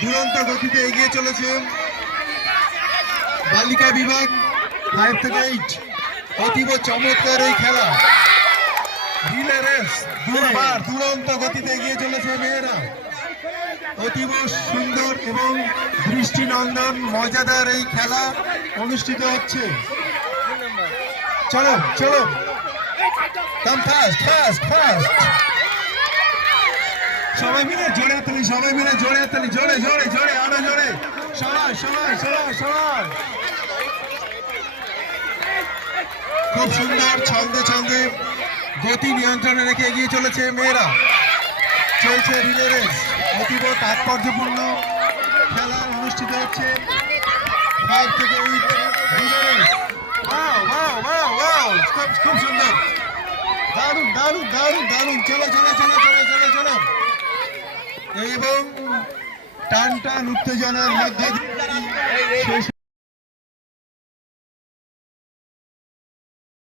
দুরন্ত গতিতে এগিয়ে চলেছে বালিকা বিভাগ ফাইভ থেকে এইট অতীব চমৎকার এই খেলা। রিলে রেস দুবার দুরন্ত গতিতে এগিয়ে চলেছে মেয়েরা। অতীব সুন্দর এবং দৃষ্টিনন্দন, মজাদার এই খেলা অনুষ্ঠিত হচ্ছে। চলো চলো। কাম ফাস্ট ফাস্ট ফাস্ট সবাই মিলে জোরে তুলি সবাই মিলে জোরে তুলি জোরে জোরে জোরে, আরও জোরে। সবাই সবাই সবাই সবাই। খুব সুন্দর ছন্দে ছন্দে গতি নিয়ন্ত্রণে রেখে এগিয়ে চলেছে মেয়েরা। চলছে রিলে রেস, অতীব তাৎপর্যপূর্ণ খেলা অনুষ্ঠিত হচ্ছে। ফাইভ থেকে এইট খুব সুন্দর দারুণ দারুণ দারুণ দারুণ চলো চলো চলো চলো চলো চলো। এবং টান টান উত্তেজনার মধ্যে